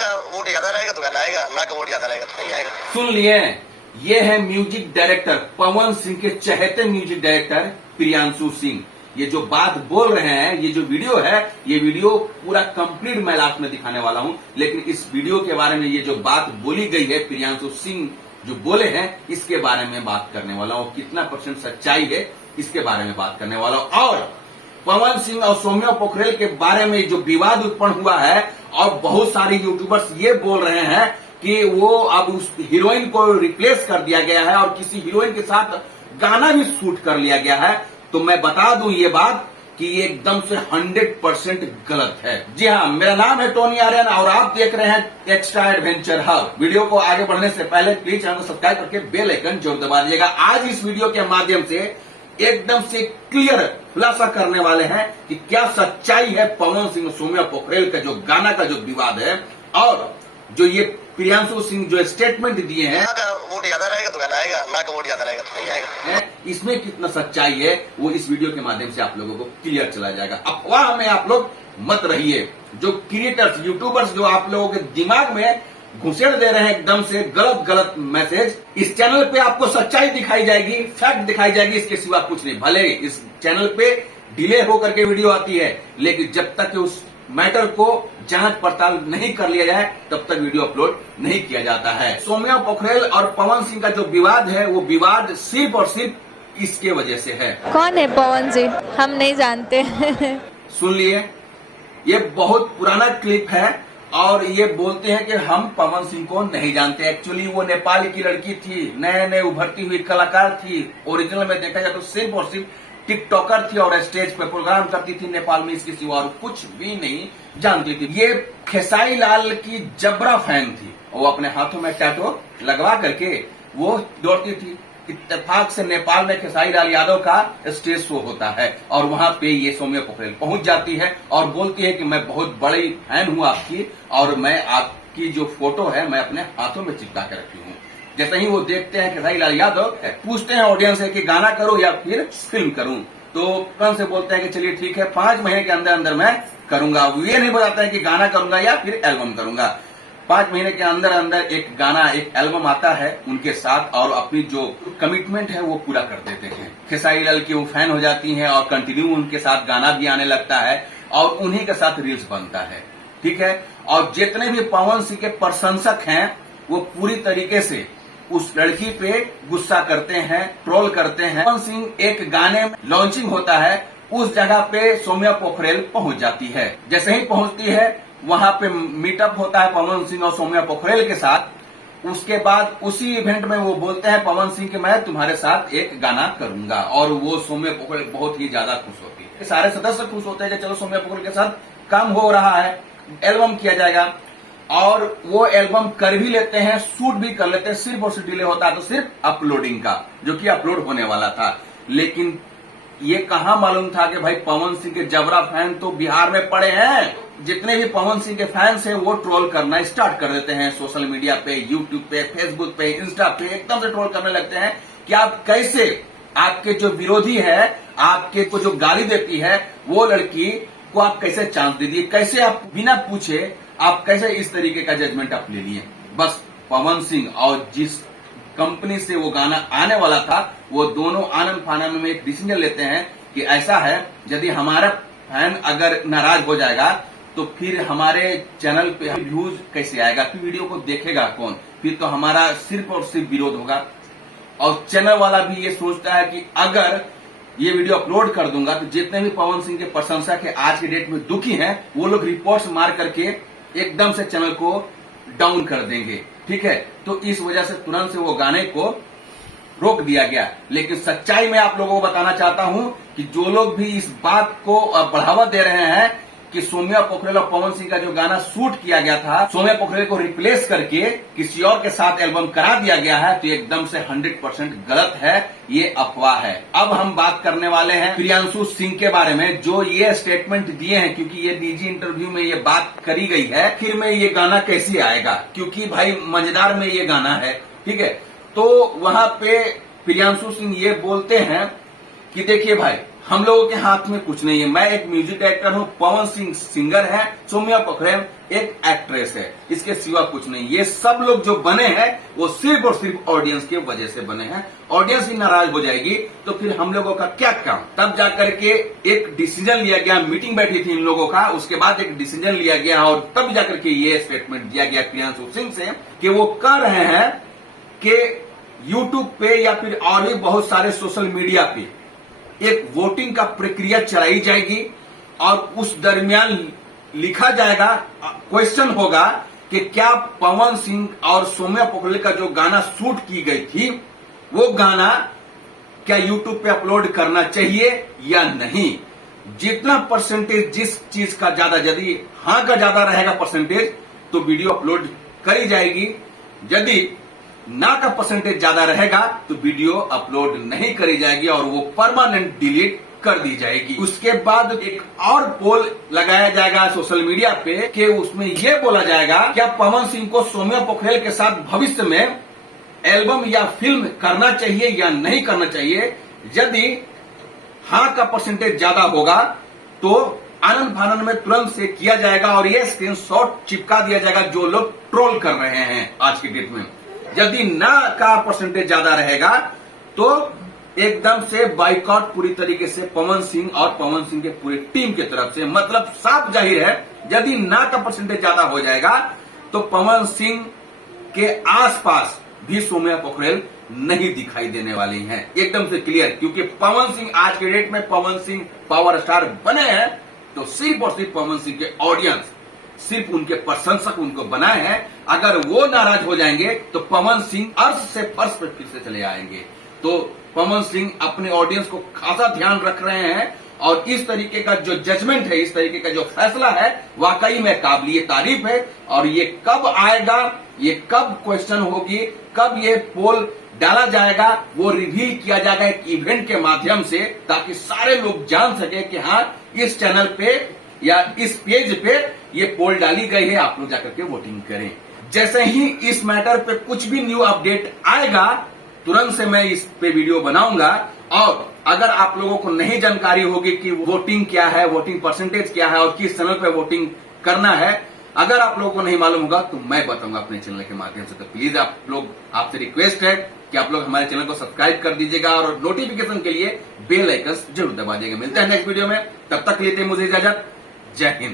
का वोट ज्यादा रहेगा तो आएगा, ना का वोट ज्यादा रहेगा तो नहीं आएगा। सुन लिए, ये है म्यूजिक डायरेक्टर पवन सिंह के चहेते म्यूजिक डायरेक्टर प्रियांशु सिंह। ये जो बात बोल रहे हैं, ये जो वीडियो है, ये वीडियो पूरा कंप्लीट मैं लास्ट में दिखाने वाला हूं। लेकिन इस वीडियो के बारे में ये जो बात बोली गई है, प्रियांशु सिंह जो बोले हैं, इसके बारे में बात करने वाला हूं। कितना परसेंट सच्चाई है इसके बारे में बात करने वाला हूं। और पवन सिंह और सौम्या पोखरेल के बारे में जो विवाद उत्पन्न हुआ है, और बहुत सारे यूट्यूबर्स ये बोल रहे हैं कि वो अब उस हीरोइन को रिप्लेस कर दिया गया है और किसी हीरोइन के साथ गाना भी शूट कर लिया गया है। तो मैं बता दूं ये बात कि ये एकदम से 100% गलत है। जी हाँ, मेरा नाम है टोनी आर्यन और आप देख रहे हैं एक्स्ट्रा एडवेंचर हब। वीडियो को आगे बढ़ने से पहले प्लीज चैनल को सब्सक्राइब करके बेल आइकन जरूर दबा दीजिएगा। आज इस वीडियो के माध्यम से एकदम से क्लियर खुलासा करने वाले हैं कि क्या सच्चाई है पवन सिंह और सौम्या पोखरेल का जो गाना का जो विवाद है, और जो ये प्रियांशु सिंह जो स्टेटमेंट दिए हैं, ना का वोट ज्यादा रहेगा तो आएगा, ना का वोट ज्यादा रहेगा तो नहीं आएगा। इसमें कितना सच्चाई है वो इस वीडियो के माध्यम से आप लोगों को क्लियर चला जाएगा। अफवाह में आप लोग मत रहिए। जो क्रिएटर्स, यूट्यूबर्स जो आप लोगों के दिमाग में घुसेड़ दे रहे हैं एकदम से गलत गलत मैसेज, इस चैनल पे आपको सच्चाई दिखाई जाएगी, फैक्ट दिखाई जाएगी, इसके सिवा कुछ नहीं। भले इस चैनल पे डिले होकर के वीडियो आती है, लेकिन जब तक उस मैटर को जांच पड़ताल नहीं कर लिया जाए तब तक वीडियो अपलोड नहीं किया जाता है। सौम्या पोखरेल और पवन सिंह का जो विवाद है, वो विवाद सिर्फ और सिर्फ इसके वजह से है। कौन है पवन जी? हम नहीं जानते। सुन लिए, ये बहुत पुराना क्लिप है और ये बोलते हैं कि हम पवन सिंह को नहीं जानते। एक्चुअली वो नेपाल की लड़की थी, नए नए उभरती हुई कलाकार थी। ओरिजिनल में देखा जाए तो सिर्फ और सिर्फ टिकटॉकर थी और स्टेज पे प्रोग्राम करती थी नेपाल में, इसके सिवा और कुछ भी नहीं जानती थी। ये खेसारी लाल की जबरा फैन थी। वो अपने हाथों में टैटू लगवा करके वो दौड़ती थी। इत्तेफाक से नेपाल में खेसारी लाल यादव का स्टेज शो होता है और वहां पे ये सौम्या पोखरेल पहुंच जाती है और बोलती है कि मैं बहुत बड़ी फैन हूं आपकी और मैं आपकी जो फोटो है मैं अपने हाथों में चिपका के रखी हूं। जैसे ही वो देखते हैं खेसारी लाल यादव, पूछते हैं ऑडियंस से कि गाना करूं या फिर फिल्म करूं, तो तुरंत से बोलते हैं कि चलिए ठीक है, 5 महीने के अंदर अंदर मैं करूंगा। वो ये नहीं बताते हैं कि गाना करूंगा या फिर एल्बम करूंगा। 5 महीने के अंदर अंदर एक गाना, एक एल्बम आता है उनके साथ और अपनी जो कमिटमेंट है वो पूरा कर देते हैं। खेसारी लाल की वो फैन हो जाती हैं और कंटिन्यू उनके साथ गाना भी आने लगता है और उन्हीं के साथ रील्स बनता है। ठीक है, और जितने भी पवन सिंह के प्रशंसक हैं वो पूरी तरीके से उस लड़की पे गुस्सा करते हैं, ट्रोल करते हैं। पवन सिंह एक गाने में लॉन्चिंग होता है, उस जगह पे सौम्या पोखरेल पहुंच जाती है। जैसे ही पहुंचती है वहां पे मीटअप होता है पवन सिंह और सौम्या पोखरेल के साथ। उसके बाद उसी इवेंट में वो बोलते हैं पवन सिंह कि मैं तुम्हारे साथ एक गाना करूंगा, और वो सौम्या पोखरेल बहुत ही ज्यादा खुश होती है। सारे सदस्य खुश होते हैं कि चलो सौम्या पोखरेल के साथ काम हो रहा है, एल्बम किया जाएगा, और वो एल्बम कर भी लेते हैं, शूट भी कर लेते हैं। सिर्फ और सिर्फ डिले होता है तो सिर्फ अपलोडिंग का, जो कि अपलोड होने वाला था। लेकिन ये कहां मालूम था कि भाई पवन सिंह के जबरा फैन तो बिहार में पड़े हैं। जितने भी पवन सिंह के फैंस हैं वो ट्रोल करना स्टार्ट कर देते हैं सोशल मीडिया पे, यूट्यूब पे, फेसबुक पे, इंस्टा पे, एकदम से ट्रोल करने लगते हैं कि आप कैसे, आपके जो विरोधी है, आपके को जो गाली देती है वो लड़की को आप कैसे चांस दे दिए, कैसे आप बिना पूछे आप कैसे इस तरीके का जजमेंट आप ले लिए। बस पवन सिंह और जिस कंपनी से वो गाना आने वाला था, वो दोनों आनंद फानन में एक डिसीजन लेते हैं कि ऐसा है, यदि हमारा फैन अगर नाराज हो जाएगा तो फिर हमारे चैनल पे व्यूज कैसे आएगा, फिर वीडियो को देखेगा कौन, फिर तो हमारा सिर्फ और सिर्फ विरोध होगा। और चैनल वाला भी ये सोचता है कि अगर ये वीडियो अपलोड कर दूंगा तो जितने भी पवन सिंह के प्रशंसक है आज के डेट में दुखी हैं, वो लोग रिपोर्ट्स मार करके एकदम से चैनल को डाउन कर देंगे। ठीक है, तो इस वजह से तुरंत से वो गाने को रोक दिया गया। लेकिन सच्चाई में आप लोगों को बताना चाहता हूं कि जो लोग भी इस बात को बढ़ावा दे रहे हैं कि सौम्या पोखरेल और पवन सिंह का जो गाना शूट किया गया था, सौम्या पोखरेल को रिप्लेस करके किसी और के साथ एल्बम करा दिया गया है, तो एकदम से 100% गलत है, ये अफवाह है। अब हम बात करने वाले हैं प्रियांशु सिंह के बारे में, जो ये स्टेटमेंट दिए हैं, क्योंकि ये निजी इंटरव्यू में ये बात करी गई है। आखिर में ये गाना कैसे आएगा, क्योंकि भाई मजेदार में ये गाना है। ठीक है, तो वहां पे प्रियांशु सिंह ये बोलते हैं कि देखिए भाई, हम लोगों के हाथ में कुछ नहीं है। मैं एक म्यूजिक डायरेक्टर हूँ, पवन सिंह सिंगर है, सौम्या पोखरेल एक एक्ट्रेस है, इसके सिवा कुछ नहीं। ये सब लोग जो बने हैं वो सिर्फ और सिर्फ ऑडियंस की वजह से बने हैं। ऑडियंस ही नाराज हो जाएगी तो फिर हम लोगों का क्या काम। तब जाकर के एक डिसीजन लिया गया, मीटिंग बैठी थी इन लोगों का, उसके बाद एक डिसीजन लिया गया और तब जाकर के ये स्टेटमेंट दिया गया प्रियांशु सिंह से कि वो कह रहे हैं कि यूट्यूब पे या फिर और भी बहुत सारे सोशल मीडिया पे एक वोटिंग का प्रक्रिया चलाई जाएगी और उस दरमियान लिखा जाएगा, क्वेश्चन होगा कि क्या पवन सिंह और सौम्या पोखरेल का जो गाना शूट की गई थी वो गाना क्या यूट्यूब पे अपलोड करना चाहिए या नहीं। जितना परसेंटेज जिस चीज का ज्यादा, यदि हाँ का ज्यादा रहेगा परसेंटेज तो वीडियो अपलोड करी जाएगी, यदि ना का परसेंटेज ज्यादा रहेगा तो वीडियो अपलोड नहीं करी जाएगी और वो परमानेंट डिलीट कर दी जाएगी। उसके बाद एक और पोल लगाया जाएगा सोशल मीडिया पे कि उसमें यह बोला जाएगा क्या पवन सिंह को सौम्या पोखरेल के साथ भविष्य में एल्बम या फिल्म करना चाहिए या नहीं करना चाहिए। यदि हाँ का परसेंटेज ज्यादा होगा तो आनंद फानंद में तुरंत से किया जाएगा और ये स्क्रीनशॉट चिपका दिया जाएगा जो लोग ट्रोल कर रहे हैं आज की डेट में। यदि ना का परसेंटेज ज्यादा रहेगा तो एकदम से बाइकआउट पूरी तरीके से पवन सिंह और पवन सिंह के पूरी टीम की तरफ से। मतलब साफ जाहिर है यदि ना का परसेंटेज ज्यादा हो जाएगा तो पवन सिंह के आसपास भी सौम्या पोखरेल नहीं दिखाई देने वाली हैं, एकदम से क्लियर। क्योंकि पवन सिंह आज के डेट में पवन सिंह पावर स्टार बने हैं तो सिर्फ और सिर्फ पवन सिंह के ऑडियंस, सिर्फ उनके प्रशंसक उनको बनाए हैं। अगर वो नाराज हो जाएंगे तो पवन सिंह अर्श से फर्श पर फिर से चले आएंगे। तो पवन सिंह अपने ऑडियंस को खासा ध्यान रख रहे हैं और इस तरीके का जो जजमेंट है, इस तरीके का जो फैसला है वाकई में काबिलिए तारीफ है। और ये कब आएगा, ये कब क्वेश्चन होगी, कब ये पोल डाला जाएगा वो रिवील किया जाएगा एक इवेंट के माध्यम से, ताकि सारे लोग जान सके कि हाँ इस चैनल पे या इस पेज पे ये पोल डाली गई है, आप लोग जाकर के वोटिंग करें। जैसे ही इस मैटर पे कुछ भी न्यू अपडेट आएगा तुरंत से मैं इस पे वीडियो बनाऊंगा। और अगर आप लोगों को नहीं जानकारी होगी कि वोटिंग क्या है, वोटिंग परसेंटेज क्या है और किस चैनल पे वोटिंग करना है, अगर आप लोगों को नहीं मालूम होगा तो मैं बताऊंगा अपने चैनल के माध्यम से। तो प्लीज आप लोग, आपसे रिक्वेस्ट है कि आप लोग हमारे चैनल को सब्सक्राइब कर दीजिएगा और नोटिफिकेशन के लिए बेल आइकन जरूर दबा दीजिएगा। मिलते हैं नेक्स्ट वीडियो में, तब तक लेते हैं मुझे इजाजत। जय हिंद।